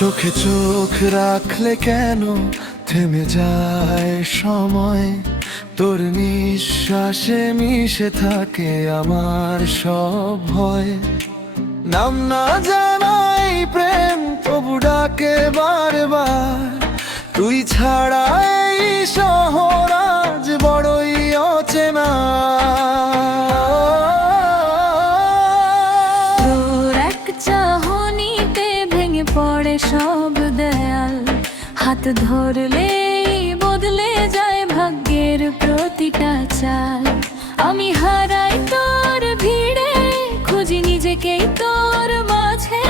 চোখে চোখ রাখলে কেন থেমে যায় সময়? তোর নিঃশ্বাসে মিশে থাকে আমার সব ভয়। নাম না জানাই প্রেম, তবু ডাকে বারবার। তুই ছাড়া পড়ে সব দেয়াল। হাত ধরলেই বদলে যায় ভাগ্যের প্রতিটা চাল। আমি হারাই তোর ভিড়ে, খুঁজি নিজেকেই তোর মাঝে।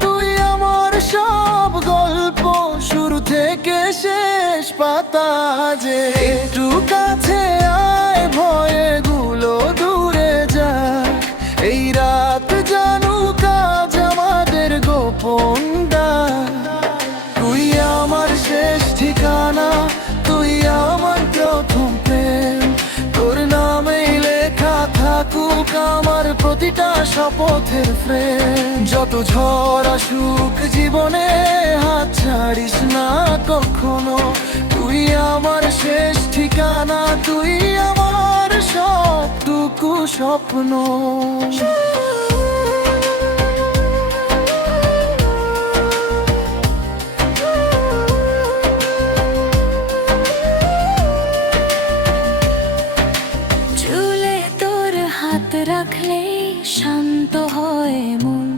তুই আমার সব গল্প শুরু থেকে শেষ পাতা যে। একটু কাছে থাকুক আমার প্রতিটা শপথের ফ্রেম। যত ঝড় আসুক জীবনে হাত ছাড়িস না কখনো। তুই আমার শেষ ঠিকানা, তুই আমার সবটুকু স্বপ্ন। রাখলে শান্ত হয় মন।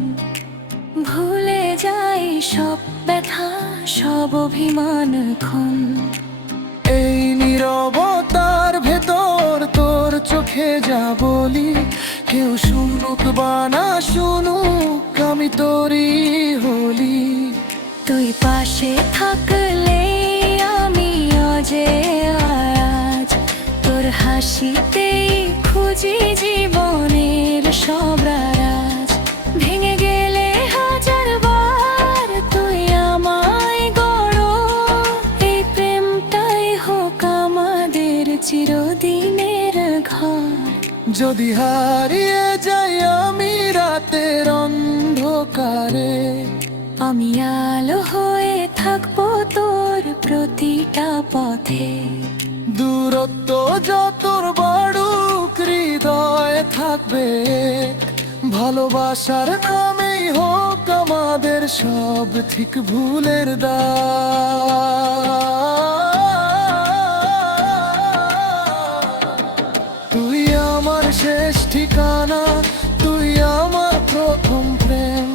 ভুলে যাই সব ব্যথা সব অভিমান ক্ষণ। এই নীরবতার ভেতর তোর চোখে যা বলি কেউ শুনুক বা না শুনুক আমি তোরই হলি। তুই পাশে থাকলে আমি অজে আজ তোর হাসিতেই খুঁজি জীবনের সব রাজ। ভেঙে গেলে হাজার বার তুই আমায় গড়। এই প্রেমটাই হোক আমাদের চিরদিনের ঘর। যদি হারিয়ে যাই আমি রাতের অন্ধকারে আমি আলো হয়ে থাকব তোর প্রতিটা পথে। দূরত্ব যতর বাড়ুক হৃদয় থাকবে ভালোবাসার নামেই হোক আমাদের সব ঠিক ভুলের দা তুই আমার শেষ ঠিকানা, তুই আমার প্রথম প্রেম।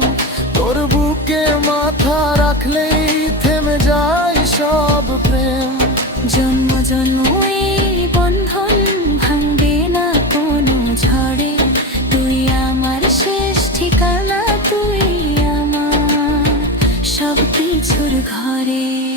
তোর বুকে মাথা রাখলেই থেমে যায় সব প্রেম। জন্ম জন্ম ঘরে